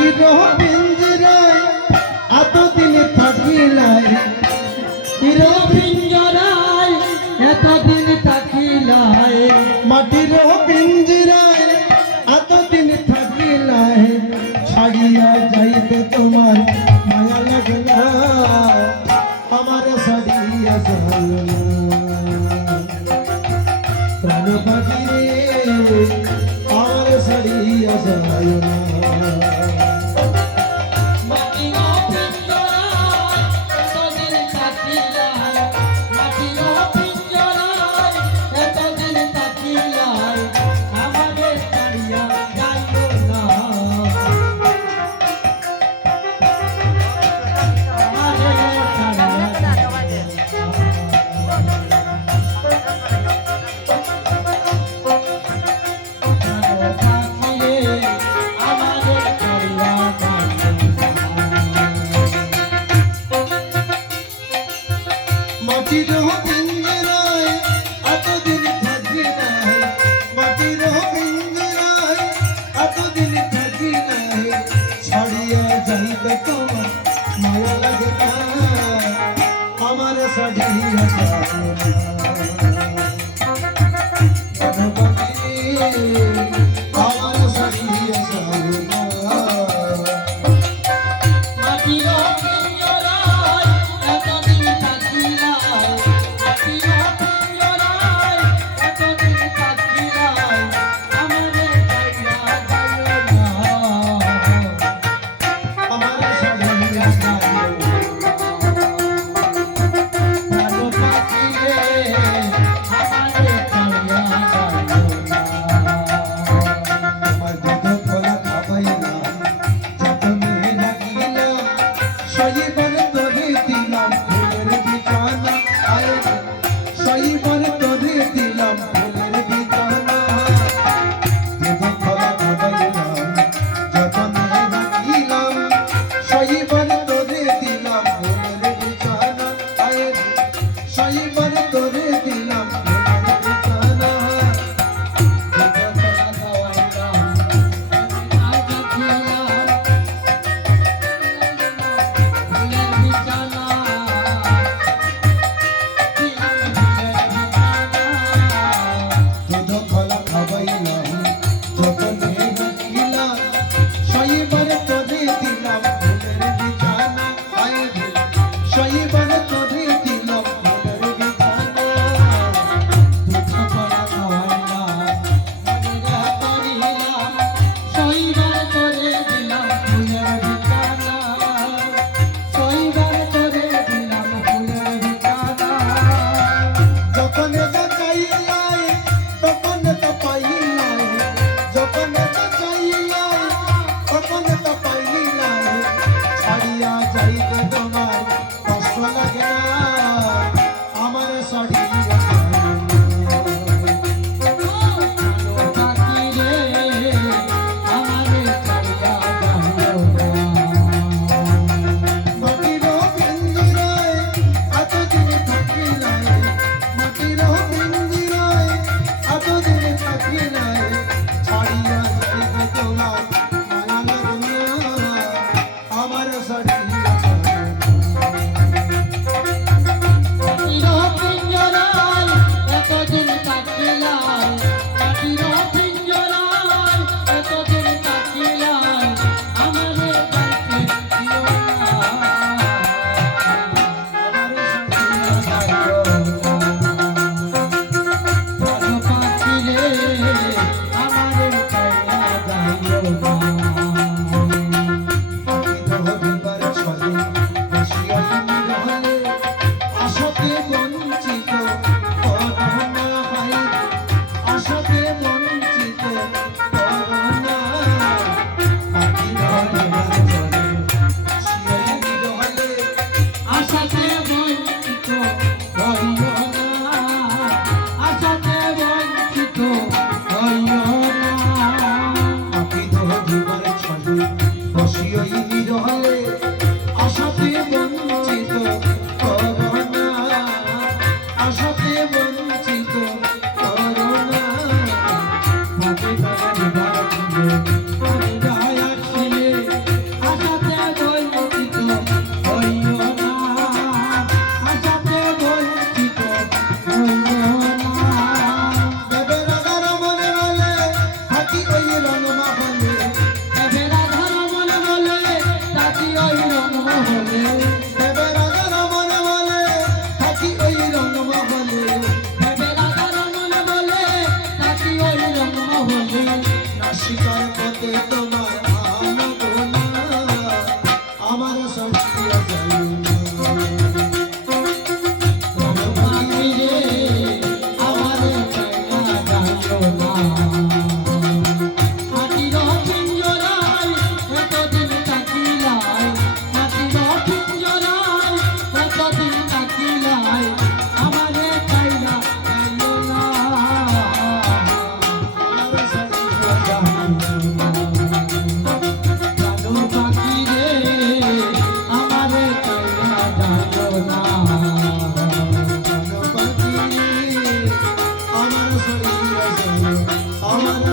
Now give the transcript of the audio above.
মাটির পিঞ্জরায় এতদিন থাকিলাই, পিঞ্জরায় এতদিন থাকিলাই, মাটির পিঞ্জরায় এতদিন থাকিলাই, ছাড়িয়া যাইতে তোমার মায়া লাগে না, আমার ছাড়িয়া যায় না প্রাণ পাখি রে, আমার ছাড়িয়া যায় না। মাটির পিঞ্জরায় এতদিন থাকিলাই, মাটির পিঞ্জরায় এতদিন থাকিলাই, ছাড়িয়া যাইতে তোমার মায়া লাগে না, আমার ছাড়িয়া যায় না, আমার ছাড়িয়া যায় না। বৈরম মহলে নাসিকার পথে তোমার আনবো না, আমার সখিয়া যাইও না। পাখি রে আমার চাইয়া যাইও না মাটির পিঞ্জরায় এতদিন থাকিলাই মাটির পিঞ্জরায় এতদিন থাকিলাই আমারে চাইয়া যাইও না আমার সখিয়া যাইও না। জানো পাখি রে আমারে চাইয়া যাইও না আমার সখিয়া যাইও, আমার